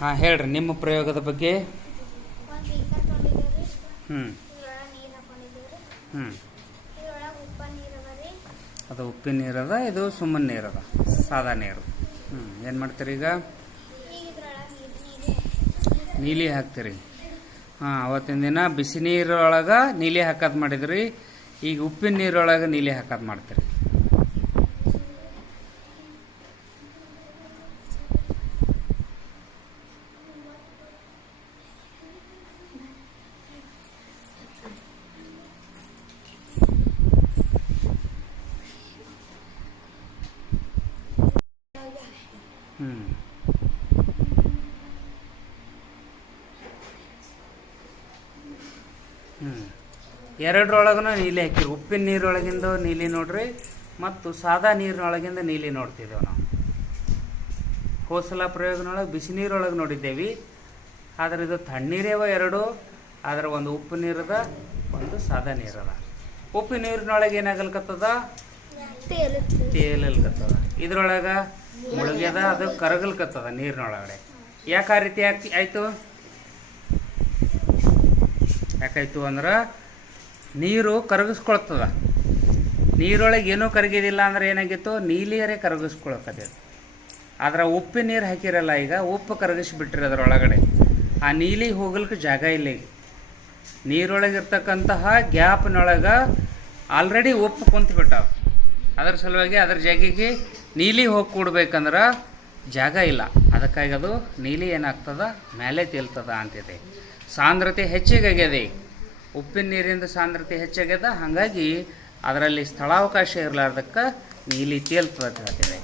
ಹಾಂ, ಹೇಳ್ರಿ, ನಿಮ್ಮ ಪ್ರಯೋಗದ ಬಗ್ಗೆ. ಹ್ಞೂ ಹ್ಞೂ ಅದ ಉಪ್ಪಿನ ನೀರದ ಇದು ಸುಮ್ಮನೆ ನೀರದ ಸಾದಾ ನೀರು. ಹ್ಞೂ ಏನು ಮಾಡ್ತೀರಿ ಈಗ? ನೀಲಿ ಹಾಕ್ತೀರಿ. ಹಾಂ, ಅವತ್ತಿನ ದಿನ ಬಿಸಿ ನೀರೊಳಗೆ ನೀಲಿ ಹಾಕೋದು ಮಾಡಿದ್ರಿ, ಈಗ ಉಪ್ಪಿನ ನೀರೊಳಗೆ ನೀಲಿ ಹಾಕೋದು ಮಾಡ್ತೀರಿ. ಎರಡರೊಳಗೂ ನೀಲಿ ಹಾಕಿರಿ. ಉಪ್ಪಿನ ನೀರೊಳಗಿಂದ ನೀಲಿ ನೋಡ್ರಿ ಮತ್ತು ಸಾದಾ ನೀರಿನೊಳಗಿಂದ ನೀಲಿ ನೋಡ್ತಿದ್ದೇವೆ ನಾವು. ಕೋಸಲ ಸಲ ಪ್ರಯೋಗನೊಳಗೆ ಬಿಸಿ ನೀರೊಳಗೆ ನೋಡಿದ್ದೇವೆ. ಆದರೆ ಇದು ತಣ್ಣೀರೇವ ಎರಡು ಆದರೆ ಒಂದು ಉಪ್ಪು ನೀರದ ಒಂದು ಸಾದಾ ನೀರದ. ಉಪ್ಪು ನೀರಿನೊಳಗೆ ಏನಾಗಲ್ಕತ್ತದ? ತೇಲಲ್ಕತ್ತದ. ಇದ್ರೊಳಗೆ ಮುಳುಗ್ಯದ, ಅದು ಕರಗಲ್ಕತ್ತದ ನೀರಿನೊಳಗಡೆ. ಯಾಕೆ ಆ ರೀತಿ ಯಾಕೆ ಆಯಿತು ಯಾಕಾಯ್ತು ಅಂದ್ರೆ ನೀರು ಕರಗಿಸ್ಕೊಳ್ತದ. ನೀರೊಳಗೆ ಏನೂ ಕರಗಿದಿಲ್ಲ ಅಂದ್ರೆ ಏನಾಗಿತ್ತು? ನೀಲಿಯರೇ ಕರಗಿಸ್ಕೊಳಕದೆ ಆದ್ರೆ ಉಪ್ಪಿನ ನೀರು ಹಾಕಿರಲ್ಲ ಈಗ, ಉಪ್ಪು ಕರಗಿಸ್ಬಿಟ್ರಿ ಅದರೊಳಗಡೆ. ಆ ನೀಲಿ ಹೋಗ್ಲಿಕ್ಕೆ ಜಾಗ ಇಲ್ಲ ಈಗ. ನೀರೊಳಗಿರ್ತಕ್ಕಂತಹ ಗ್ಯಾಪ್ನೊಳಗೆ ಆಲ್ರೆಡಿ ಉಪ್ಪು ಕುಂತ್ಬಿಟ್ಟಾವ. ಅದ್ರ ಸಲುವಾಗಿ ಅದ್ರ ಜಾಗಿಗೆ ನೀಲಿ ಹೋಗಿ ಕೂಡ್ಬೇಕಂದ್ರೆ ಜಾಗ ಇಲ್ಲ. ಅದಕ್ಕಾಗಿ ಅದು ನೀಲಿ ಏನಾಗ್ತದ? ಮೇಲೆ ತೇಲ್ತದ ಅಂತಿದೆ. ಸಾಂದ್ರತೆ ಹೆಚ್ಚಿಗಾಗ್ಯದ ಉಪ್ಪಿನ ನೀರಿಂದ ಸಾಂದ್ರತೆ ಹೆಚ್ಚಾಗ್ಯದ ಹಾಗಾಗಿ ಅದರಲ್ಲಿ ಸ್ಥಳಾವಕಾಶ ಇರಲಾರ್ದಕ್ಕೆ ನೀಲಿ ತೇಲ್ತದೆ ಹೇಳ್ತಿದೆ